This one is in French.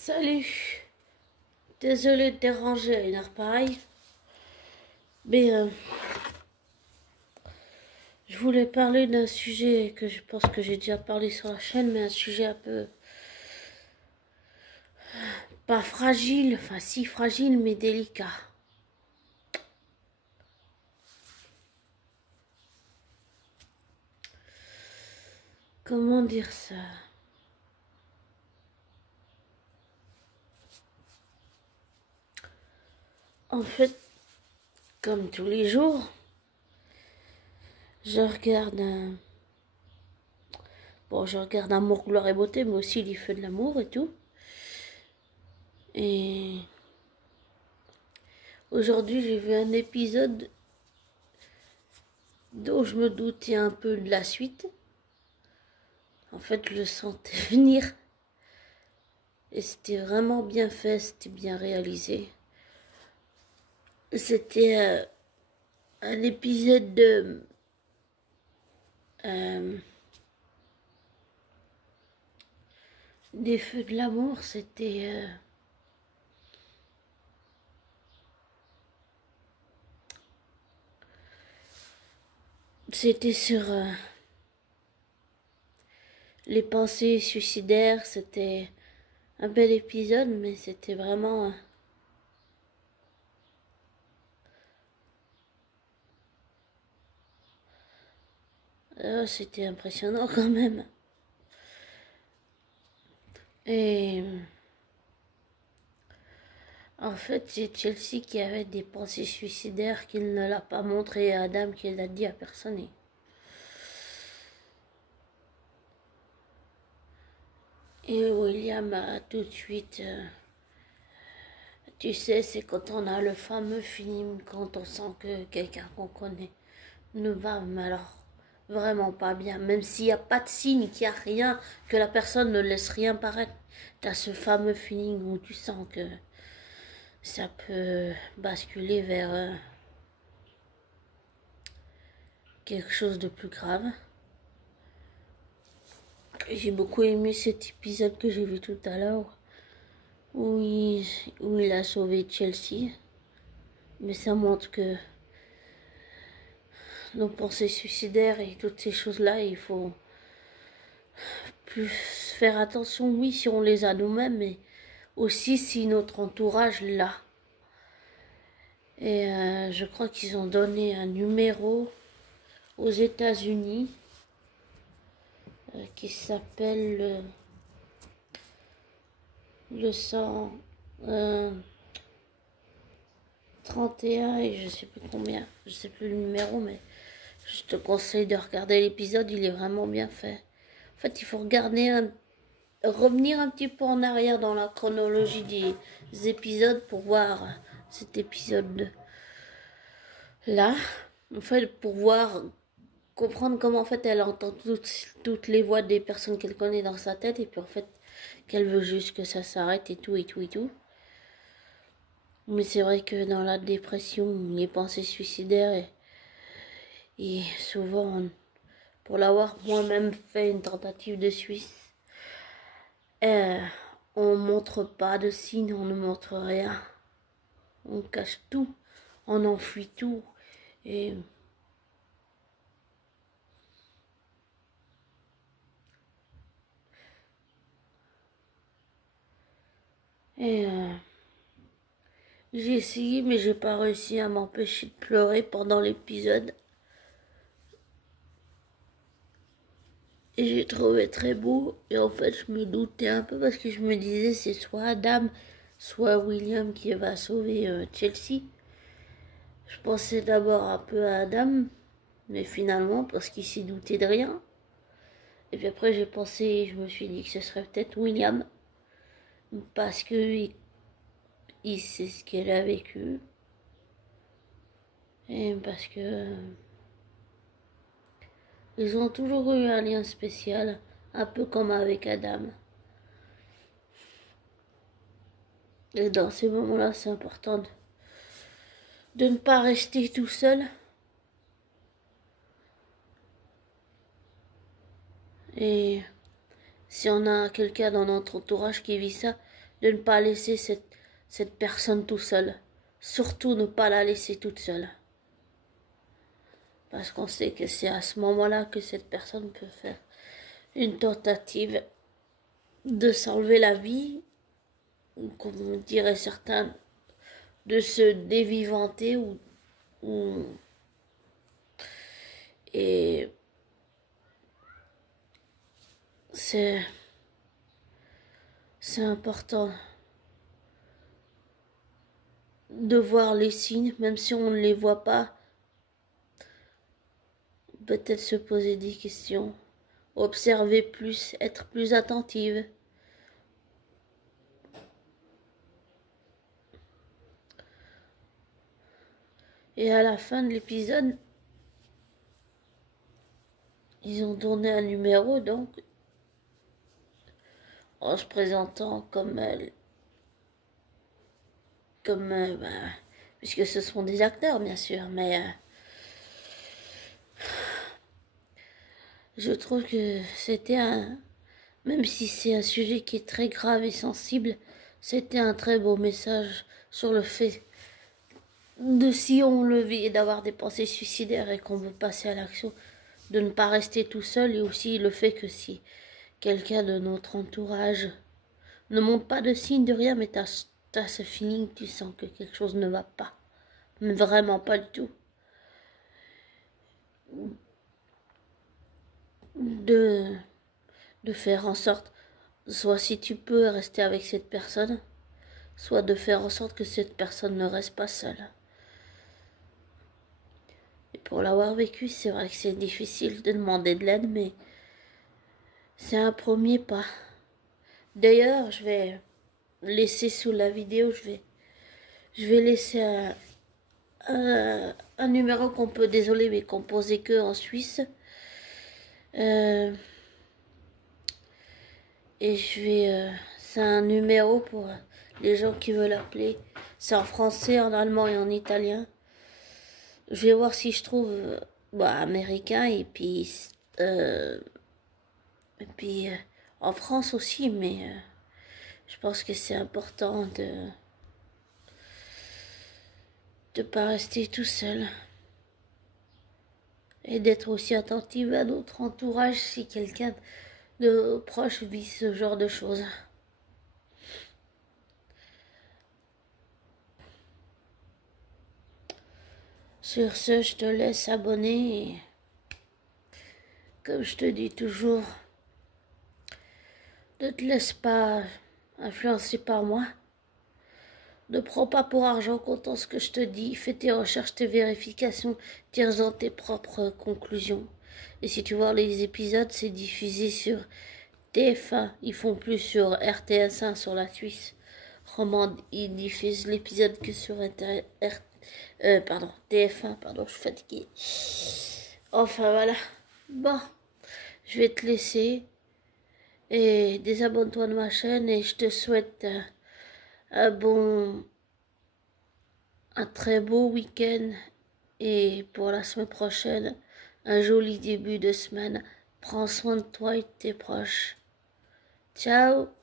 Salut, désolé de déranger à une heure pareille, mais je voulais parler d'un sujet que je pense que j'ai déjà parlé sur la chaîne, mais un sujet un peu pas fragile, enfin si fragile mais délicat. Comment dire ça? En fait, comme tous les jours, je regarde un... Bon, je regarde Amour, gloire et beauté, mais aussi les feux de l'amour et tout. Et aujourd'hui, j'ai vu un épisode dont je me doutais un peu de la suite. En fait, je le sentais venir. Et c'était vraiment bien fait, c'était bien réalisé. C'était un épisode de... euh, des Feux de l'amour, c'était sur les pensées suicidaires. C'était un bel épisode, mais c'était vraiment... c'était impressionnant quand même. Et en fait, c'est Chelsea qui avait des pensées suicidaires qu'il ne l'a pas montré à Adam, qu'il l'a dit à personne. Et William a tout de suite... tu sais, c'est quand on a le fameux film, quand on sent que quelqu'un qu'on connaît ne va, mais alors vraiment pas bien. Même s'il n'y a pas de signe, qu'il n'y a rien, que la personne ne laisse rien paraître, tu as ce fameux feeling où tu sens que ça peut basculer vers quelque chose de plus grave. J'ai beaucoup aimé cet épisode que j'ai vu tout à l'heure où il a sauvé Chelsea. Mais ça montre que nos pensées suicidaires et toutes ces choses-là, il faut plus faire attention, oui, si on les a nous-mêmes, mais aussi si notre entourage l'a. Et je crois qu'ils ont donné un numéro aux États-Unis qui s'appelle le 131 et je sais plus combien, je sais plus le numéro, mais je te conseille de regarder l'épisode, il est vraiment bien fait. En fait, il faut revenir un petit peu en arrière dans la chronologie des épisodes pour voir cet épisode là. En fait, pour voir, comprendre comment en fait elle entend toutes les voix des personnes qu'elle connaît dans sa tête et puis en fait qu'elle veut juste que ça s'arrête et tout et tout et tout. Mais c'est vrai que dans la dépression, les pensées suicidaires et souvent pour l'avoir moi-même fait une tentative de suicide, on montre pas de signes, on ne montre rien. On cache tout, on enfuit tout. Et, et j'ai essayé, mais j'ai pas réussi à m'empêcher de pleurer pendant l'épisode. Et j'ai trouvé très beau. Et en fait, je me doutais un peu parce que je me disais, c'est soit Adam, soit William qui va sauver Chelsea. Je pensais d'abord un peu à Adam, mais finalement, parce qu'il s'est douté de rien. Et puis après, j'ai pensé, je me suis dit que ce serait peut-être William, parce que il sait ce qu'elle a vécu. Et parce que ils ont toujours eu un lien spécial, un peu comme avec Adam. Et dans ces moments-là, c'est important de ne pas rester tout seul. Et si on a quelqu'un dans notre entourage qui vit ça, de ne pas laisser cette personne tout seule. Surtout ne pas la laisser toute seule. Parce qu'on sait que c'est à ce moment-là que cette personne peut faire une tentative de s'enlever la vie, ou comme diraient certains, de se dévivanter et c'est important de voir les signes, même si on ne les voit pas. Peut-être se poser des questions, observer plus, être plus attentive. Et à la fin de l'épisode, ils ont donné un numéro, donc, en se présentant comme puisque ce sont des acteurs, bien sûr, mais je trouve que c'était même si c'est un sujet qui est très grave et sensible, c'était un très beau message sur le fait de, si on le vit et d'avoir des pensées suicidaires et qu'on veut passer à l'action, de ne pas rester tout seul, et aussi le fait que si quelqu'un de notre entourage ne montre pas de signe de rien, mais t'as ce feeling, tu sens que quelque chose ne va pas, mais vraiment pas du tout, de faire en sorte, soit si tu peux rester avec cette personne, soit de faire en sorte que cette personne ne reste pas seule. Et pour l'avoir vécu, c'est vrai que c'est difficile de demander de l'aide, mais c'est un premier pas. D'ailleurs, je vais laisser sous la vidéo, je vais laisser un numéro qu'on peut, désolé, mais composer que en Suisse. Et c'est un numéro pour les gens qui veulent appeler. C'est en français, en allemand et en italien. Je vais voir si je trouve américain et puis en France aussi, mais je pense que c'est important de pas rester tout seul et d'être aussi attentive à notre entourage si quelqu'un de proche vit ce genre de choses. Sur ce, je te laisse abonner et comme je te dis toujours, ne te laisse pas influencer par moi. Ne prends pas pour argent comptant ce que je te dis. Fais tes recherches, tes vérifications, tire-en tes propres conclusions. Et si tu vois les épisodes, c'est diffusé sur TF1. Ils font plus sur RTS1 sur la Suisse romande. Ils diffusent l'épisode que sur TF1. Pardon, je suis fatiguée. Enfin voilà. Bon, je vais te laisser. Et désabonne-toi de ma chaîne et je te souhaite un très beau week-end et pour la semaine prochaine, un joli début de semaine. Prends soin de toi et de tes proches. Ciao!